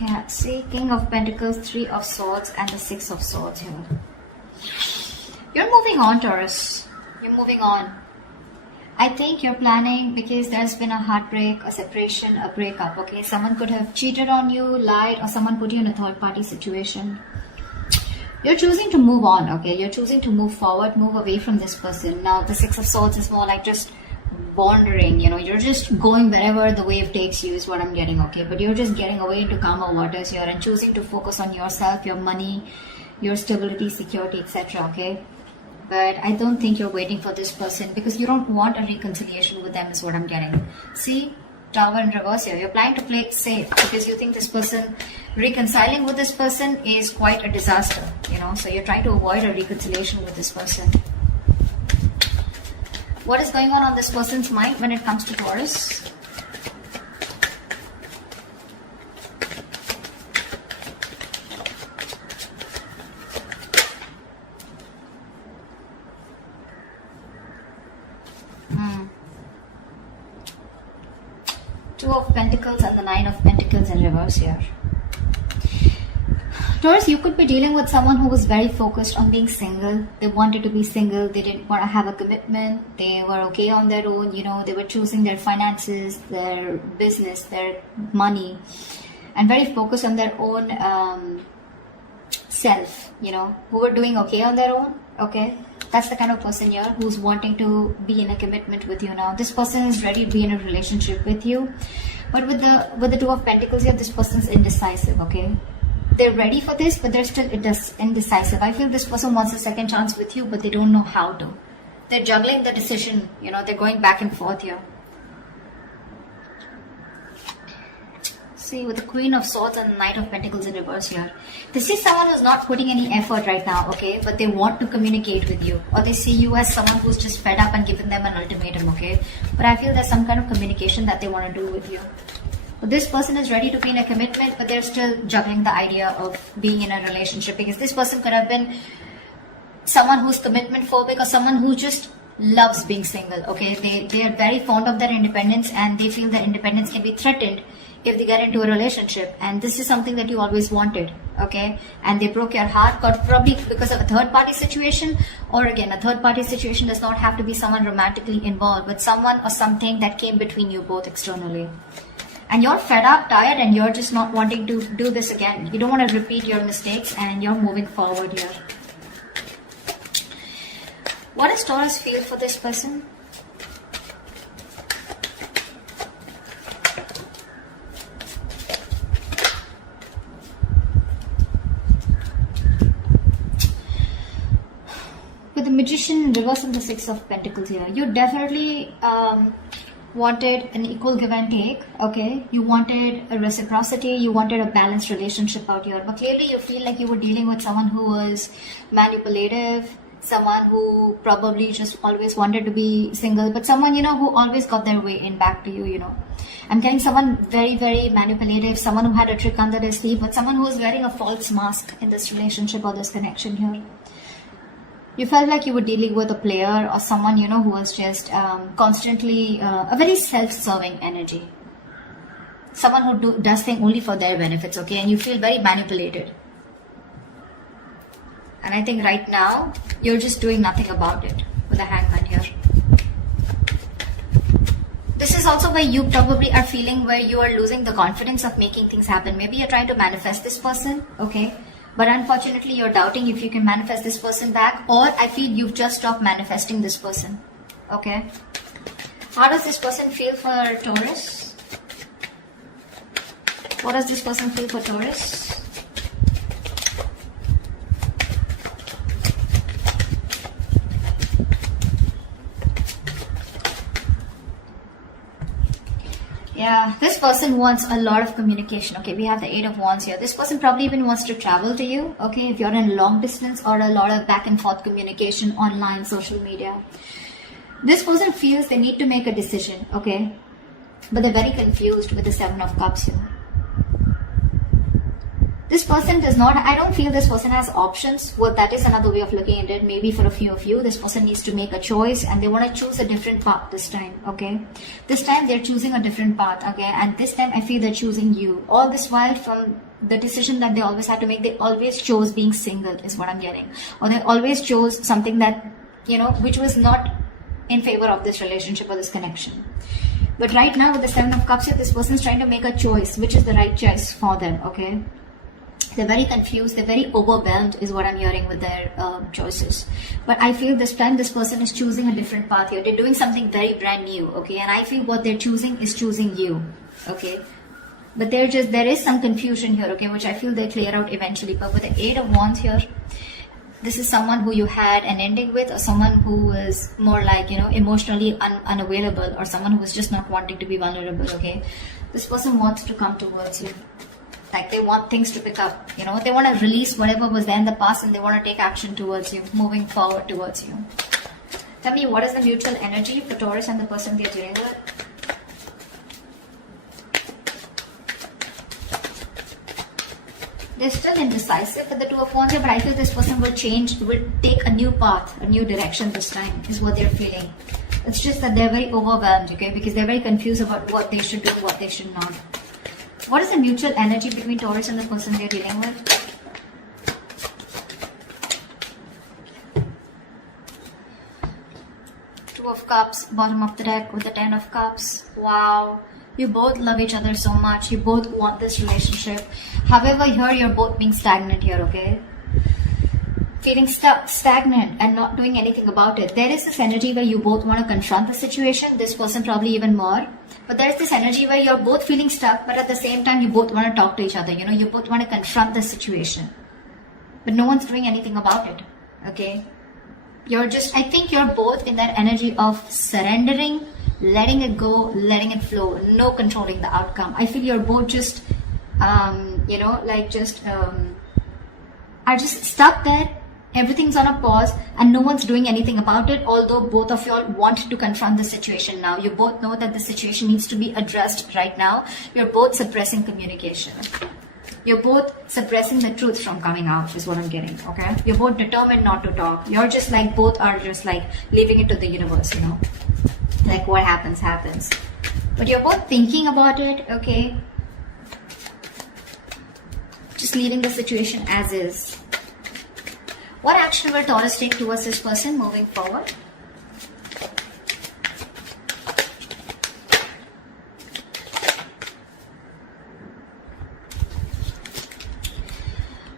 Yeah, see, King of Pentacles, Three of Swords, and the Six of Swords here. You're moving on, Taurus. You're moving on. I think you're planning because there's been a heartbreak, a separation, a breakup, okay? Someone could have cheated on you, lied, or someone put you in a third-party situation. You're choosing to move on, okay? You're choosing to move forward, move away from this person. Now, the Six of Swords is more like just wandering, you know, you're just going wherever the wave takes you is what I'm getting, okay? But you're just getting away into calmer waters here and choosing to focus on yourself, your money, your stability, security, etc., okay? But I don't think you're waiting for this person because you don't want a reconciliation with them is what I'm getting. See, Tower in reverse here. You're planning to play it safe because you think this person, reconciling with this person is quite a disaster, you know? So you're trying to avoid a reconciliation with this person. What is going on this person's mind when it comes to Taurus? Two of Pentacles and the Nine of Pentacles in reverse here. Taurus, you could be dealing with someone who was very focused on being single. They wanted to be single. They didn't want to have a commitment. They were okay on their own. You know, they were choosing their finances, their business, their money, and very focused on their own self, you know, who were doing okay on their own. Okay, that's the kind of person here who's wanting to be in a commitment with you now. This person is ready to be in a relationship with you, but with the Two of Pentacles here, this person's indecisive. Okay, they're ready for this, but they're still indecisive. I feel this person wants a second chance with you, but they don't know how to. They're juggling the decision. You know, they're going back and forth here. See, with the Queen of Swords and the Knight of Pentacles in reverse here. This is someone who's not putting any effort right now, okay? But they want to communicate with you. Or they see you as someone who's just fed up and given them an ultimatum, okay? But I feel there's some kind of communication that they want to do with you. But this person is ready to be in a commitment, but they're still juggling the idea of being in a relationship. Because this person could have been someone who's commitment phobic or someone who just loves being single, okay? They are very fond of their independence and they feel their independence can be threatened if they get into a relationship, and this is something that you always wanted, okay? And they broke your heart, probably because of a third-party situation, or again, a third-party situation does not have to be someone romantically involved, but someone or something that came between you both externally. And you're fed up, tired, and you're just not wanting to do this again. You don't want to repeat your mistakes, and you're moving forward here. What does Taurus feel for this person? With the Magician in reverse and the Six of Pentacles here, you definitely wanted an equal give and take, okay? You wanted a reciprocity, you wanted a balanced relationship out here, but clearly you feel like you were dealing with someone who was manipulative, someone who probably just always wanted to be single, but someone, you know, who always got their way in back to you, you know. I'm getting someone very, very manipulative, someone who had a trick under their sleeve, but someone who was wearing a false mask in this relationship or this connection here. You felt like you were dealing with a player or someone, you know, who was just constantly a very self-serving energy. Someone who does things only for their benefits, okay? And you feel very manipulated. And I think right now, you're just doing nothing about it with the Hangman here. This is also where you probably are feeling where you are losing the confidence of making things happen. Maybe you're trying to manifest this person, okay? But unfortunately, you're doubting if you can manifest this person back, or I feel you've just stopped manifesting this person, okay? How does this person feel for Taurus? What does this person feel for Taurus? Yeah, this person wants a lot of communication. Okay, we have the Eight of Wands here. This person probably even wants to travel to you. Okay, if you're in long distance or a lot of back and forth communication online, social media. This person feels they need to make a decision. Okay, but they're very confused with the Seven of Cups here. This person does not, I don't feel this person has options. Well, that is another way of looking at it. Maybe for a few of you, this person needs to make a choice and they want to choose a different path this time, okay? This time they're choosing a different path, okay? And this time I feel they're choosing you. All this while, from the decision that they always had to make, they always chose being single, is what I'm getting. Or they always chose something that, you know, which was not in favor of this relationship or this connection. But right now with the Seven of Cups here, this person's trying to make a choice, which is the right choice for them, okay? They're very confused, they're very overwhelmed is what I'm hearing with their choices. But I feel this time this person is choosing a different path here. They're doing something very brand new, okay? And I feel what they're choosing is choosing you, okay? But there is some confusion here, okay, which I feel they'll clear out eventually. But with the Eight of Wands here, this is someone who you had an ending with, or someone who is more like, you know, emotionally unavailable, or someone who is just not wanting to be vulnerable, okay? This person wants to come towards you. Like they want things to pick up, you know, they want to release whatever was there in the past and they want to take action towards you, moving forward towards you. Tell me, what is the mutual energy for Taurus and the person they're dealing with? They're still indecisive with the Two of Wands here, but I feel this person will change, will take a new path, a new direction this time, is what they're feeling. It's just that they're very overwhelmed, okay, because they're very confused about what they should do and what they should not. What is the mutual energy between Taurus and the person they're dealing with? Two of Cups, bottom of the deck with the Ten of Cups. Wow. You both love each other so much. You both want this relationship. However, here you're both being stagnant here, okay? Feeling stuck, stagnant, and not doing anything about it. There is this energy where you both want to confront the situation. This person probably even more. But there's this energy where you're both feeling stuck, but at the same time, you both want to talk to each other. You know, you both want to confront the situation. But no one's doing anything about it, okay? I think you're both in that energy of surrendering, letting it go, letting it flow, no controlling the outcome. I feel you're both just, you know, like are just stuck there. Everything's on a pause and no one's doing anything about it, although both of y'all want to confront the situation now. You both know that the situation needs to be addressed right now. You're both suppressing communication. You're both suppressing the truth from coming out is what I'm getting, okay? You're both determined not to talk. You're just like, both are just like leaving it to the universe, you know? Like what happens, happens. But you're both thinking about it, okay? Just leaving the situation as is. What action will Taurus take towards this person moving forward?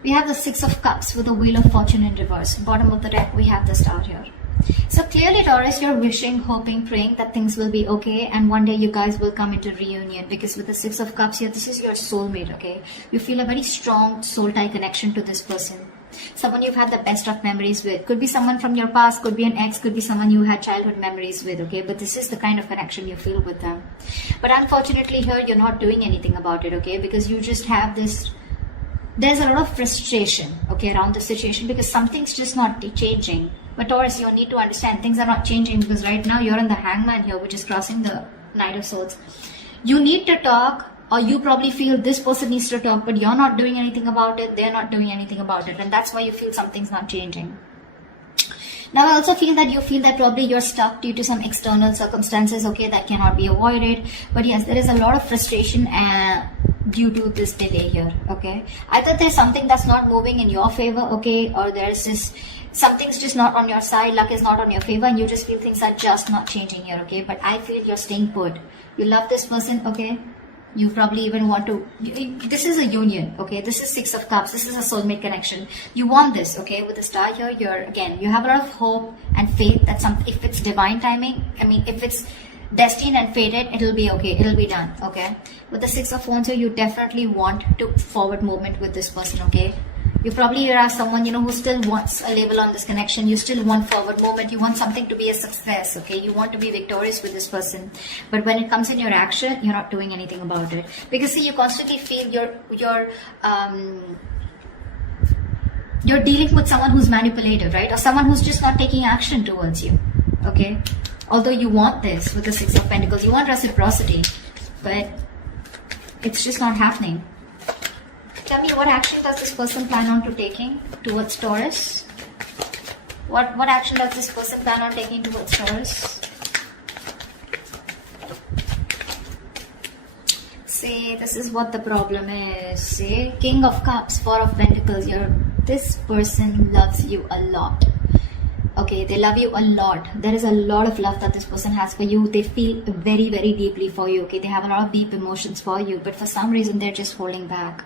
We have the Six of Cups with the Wheel of Fortune in reverse. Bottom of the deck, we have the Star here. So clearly, Taurus, you're wishing, hoping, praying that things will be okay and one day you guys will come into reunion, because with the Six of Cups here, this is your soulmate, okay? You feel a very strong soul tie connection to this person. Someone you've had the best of memories with. Could be someone from your past, could be an ex, could be someone you had childhood memories with, okay? But this is the kind of connection you feel with them. But unfortunately here, you're not doing anything about it, okay? Because you just have this, there's a lot of frustration, okay, around the situation because something's just not changing. But Taurus, you need to understand things are not changing because right now you're in the Hangman here, which is crossing the Knight of Swords. You need to talk, or you probably feel this person needs to talk, but you're not doing anything about it, they're not doing anything about it, and that's why you feel something's not changing. Now I also feel that probably you're stuck due to some external circumstances, okay, that cannot be avoided. But yes, there is a lot of frustration due to this delay here, okay. Either there's something that's not moving in your favor, okay, or there's this, something's just not on your side, luck is not on your favor, and you just feel things are just not changing here, okay. But I feel you're staying put. You love this person, okay. You probably even want to, this is a union, okay? This is Six of Cups. This is a soulmate connection. You want this, okay? With the Star here, you have a lot of hope and faith that if it's divine timing, I mean, if it's destined and fated, it'll be okay. It'll be done, okay? With the Six of Wands here, you definitely want to forward movement with this person, okay? You probably have someone, you know, who still wants a label on this connection. You still want forward movement. You want something to be a success, okay? You want to be victorious with this person. But when it comes in your action, you're not doing anything about it. Because see, you constantly feel you're dealing with someone who's manipulative, right? Or someone who's just not taking action towards you, okay? Although you want this with the Six of Pentacles, you want reciprocity, but it's just not happening. Tell me, what action does this person plan on to taking towards Taurus? What action does this person plan on taking towards Taurus? See, this is what the problem is. See, King of Cups, Four of Pentacles. This person loves you a lot. Okay, they love you a lot. There is a lot of love that this person has for you. They feel very, very deeply for you. Okay, they have a lot of deep emotions for you, but for some reason they're just holding back.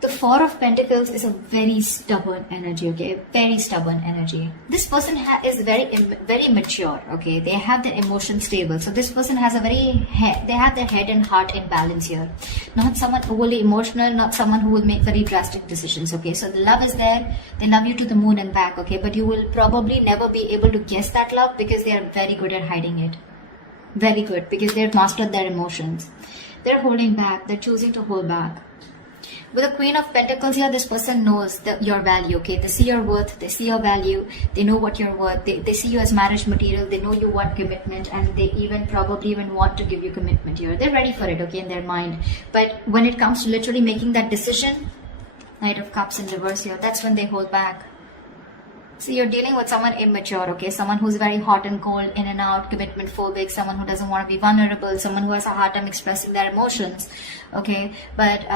The Four of Pentacles is a very stubborn energy, okay? Very stubborn energy. This person is very mature, okay? They have their emotions stable. So this person has they have their head and heart in balance here. Not someone overly emotional, not someone who will make very drastic decisions, okay? So the love is there. They love you to the moon and back, okay? But you will probably never be able to guess that love because they are very good at hiding it. Very good, because they've mastered their emotions. They're holding back. They're choosing to hold back. With the Queen of Pentacles here, this person knows your value, okay? They see your worth, they see your value, they know what you're worth, they see you as marriage material, they know you want commitment, and they probably even want to give you commitment here. They're ready for it, okay, in their mind. But when it comes to literally making that decision, Knight of Cups in reverse here, that's when they hold back. See, you're dealing with someone immature, okay? Someone who's very hot and cold, in and out, commitment phobic, someone who doesn't want to be vulnerable, someone who has a hard time expressing their emotions, okay? But,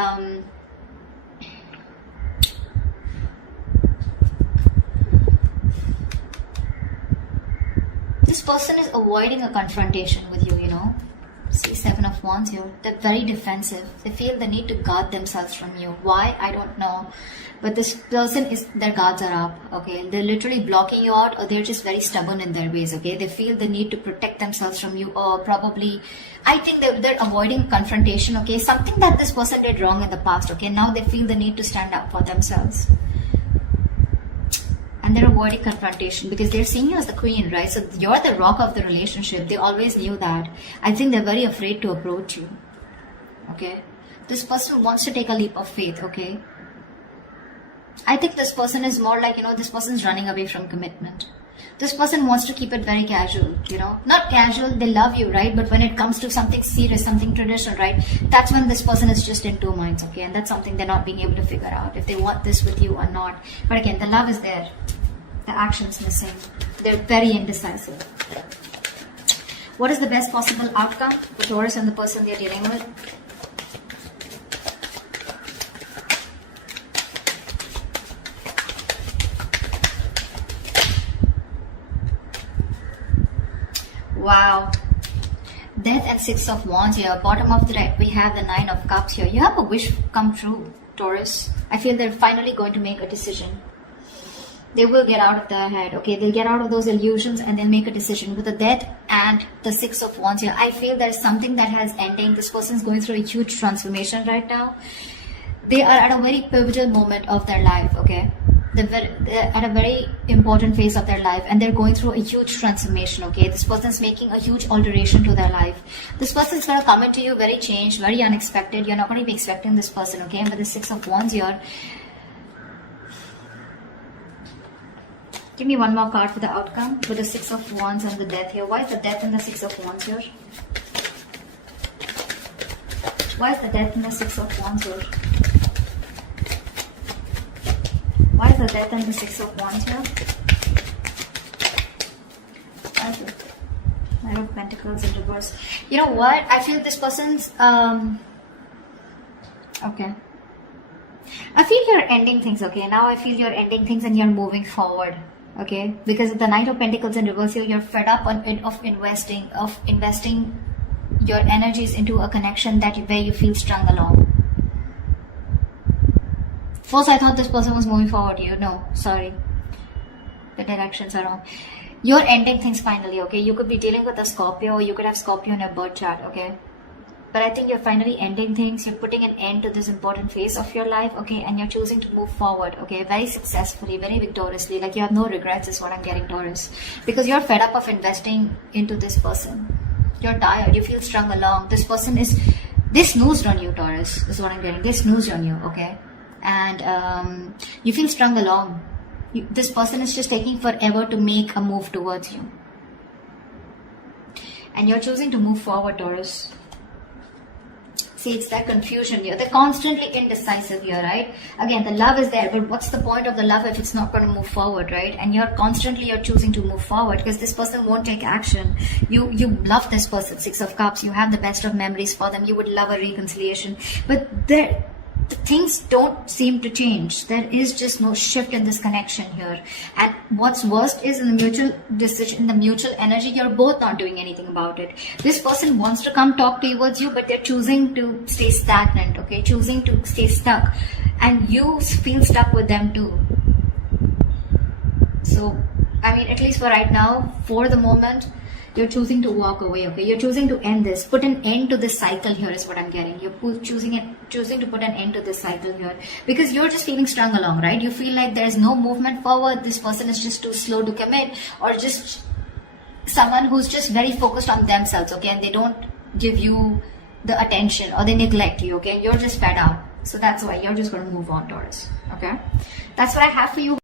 this person is avoiding a confrontation with you, you know. See, Seven of Wands here. They're very defensive. They feel the need to guard themselves from you. Why? I don't know. But this person their guards are up, okay? They're literally blocking you out, or they're just very stubborn in their ways, okay? They feel the need to protect themselves from you, or probably, I think they're avoiding confrontation, okay? Something that this person did wrong in the past, okay? Now they feel the need to stand up for themselves. And they're avoiding confrontation because they're seeing you as the queen, right? So you're the rock of the relationship. They always knew that. I think they're very afraid to approach you, okay? This person wants to take a leap of faith, okay? I think this person is more like, you know, this person's running away from commitment. This person wants to keep it very casual, you know? Not casual, they love you, right? But when it comes to something serious, something traditional, right? That's when this person is just in two minds, okay? And that's something they're not being able to figure out, if they want this with you or not. But again, the love is there. The action's missing. They're very indecisive. What is the best possible outcome for Taurus and the person they're dealing with? Wow. Death and Six of Wands here. Bottom of the deck, we have the Nine of Cups here. You have a wish come true, Taurus. I feel they're finally going to make a decision. They will get out of their head, okay? They'll get out of those illusions and they'll make a decision. With the Death and the Six of Wands here, I feel there's something that has ending. This person's going through a huge transformation right now. They are at a very pivotal moment of their life, okay? They're at a very important phase of their life and they're going through a huge transformation, okay? This person's making a huge alteration to their life. This person's going to come into you very changed, very unexpected. You're not going to be expecting this person, okay? And with the Six of Wands here, give me one more card for the outcome with the Six of Wands and the Death here. Why is the Death and the Six of Wands here? Why is the Death and the Six of Wands here? Why is the Death and the Six of Wands here? Why is it? Knight of Pentacles in reverse. You know what? I feel this person's okay. I feel you're ending things, okay? Now I feel you're ending things and you're moving forward. Okay, because of the Knight of Pentacles in reverse here, you're fed up of investing your energies into a connection where you feel strung along. First, I thought this person was moving forward. No, sorry, the directions are wrong. You're ending things finally. Okay, you could be dealing with a Scorpio, or you could have Scorpio in your birth chart. Okay. But I think you're finally ending things. You're putting an end to this important phase of your life, okay? And you're choosing to move forward, okay? Very successfully, very victoriously. Like you have no regrets is what I'm getting, Taurus. Because you're fed up of investing into this person. You're tired. You feel strung along. This person they snoozed on you, Taurus, is what I'm getting. They snoozed on you, okay? And you feel strung along. This person is just taking forever to make a move towards you. And you're choosing to move forward, Taurus. See, it's that confusion here. They're constantly indecisive here, right? Again, the love is there, but what's the point of the love if it's not going to move forward, right? And you're choosing to move forward because this person won't take action. You love this person, Six of Cups. You have the best of memories for them. You would love a reconciliation, but things don't seem to change. There is just no shift in this connection here. And what's worst is in the mutual decision, in the mutual energy, you're both not doing anything about it. This person wants to come talk towards you, but they're choosing to stay stagnant, okay? Choosing to stay stuck. And you feel stuck with them too. So, I mean, at least for right now, for the moment, you're choosing to walk away, okay? You're choosing to end this. Put an end to this cycle here is what I'm getting. You're choosing to put an end to this cycle here. Because you're just feeling strung along, right? You feel like there's no movement forward. This person is just too slow to commit. Or just someone who's just very focused on themselves, okay? And they don't give you the attention or they neglect you, okay? You're just fed up. So that's why you're just going to move on, Taurus, okay? That's what I have for you.